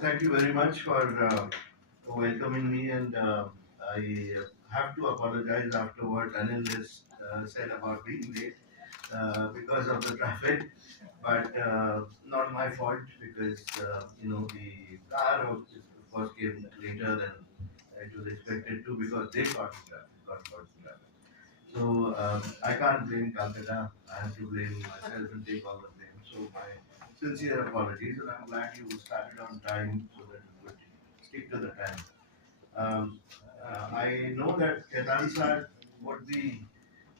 Thank you very much for welcoming me, and I have to apologize after what Anil has said about being late because of the traffic, but not my fault because the car of course came later than it was expected to because they got caught in traffic. So I can't blame Calcutta. I have to blame myself and take all the blame. So my sincere apologies, and I'm glad you started on time so that you could stick to the time. Um, I know that Ketan sir would be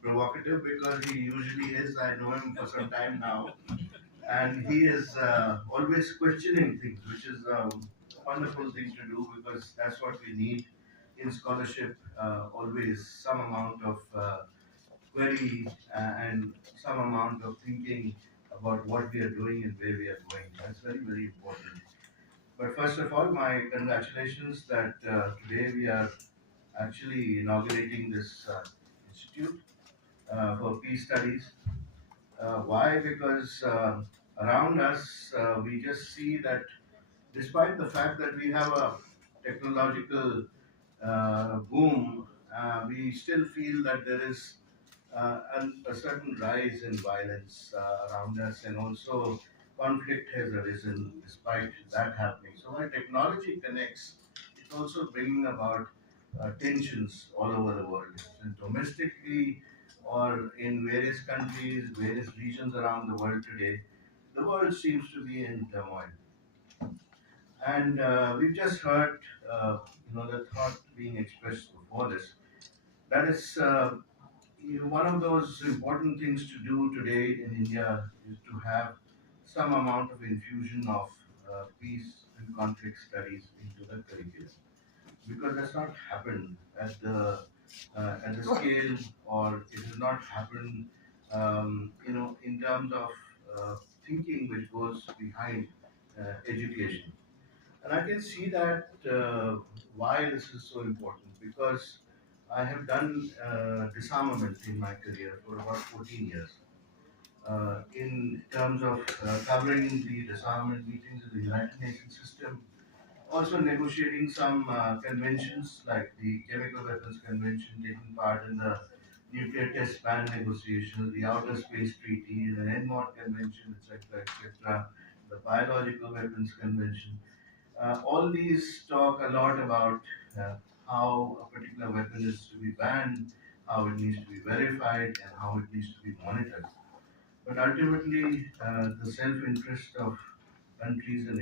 provocative because he usually is. I know him for some time now, and he is always questioning things, which is a wonderful thing to do because that's what we need in scholarship. Always some amount of query and some amount of thinking about what we are doing and where we are going. That's very, very important. But first of all, my congratulations that today we are actually inaugurating this institute for peace studies. Why? Because around us, we just see that despite the fact that we have a technological boom, we still feel that there is a certain rise in violence around us, and also conflict has arisen despite that happening. So when technology connects, it's also bringing about tensions all over the world, and domestically or in various countries, various regions around the world today. The world seems to be in turmoil, and we've just heard, the thought being expressed before this. That is one of those important things to do today in India is to have some amount of infusion of peace and conflict studies into the curriculum because that's not happened at the scale, or it has not happened in terms of thinking which goes behind education. And I can see that why this is so important because I have done disarmament in my career for about 14 years. In terms of covering the disarmament meetings in the United Nations system, also negotiating some conventions like the Chemical Weapons Convention, taking part in the nuclear test ban negotiations, the Outer Space Treaty, the NMOD Convention, etc., etc., the Biological Weapons Convention. All these talk a lot about uh, how a particular weapon is to be banned, how it needs to be verified, and how it needs to be monitored. But ultimately, the self interest of countries and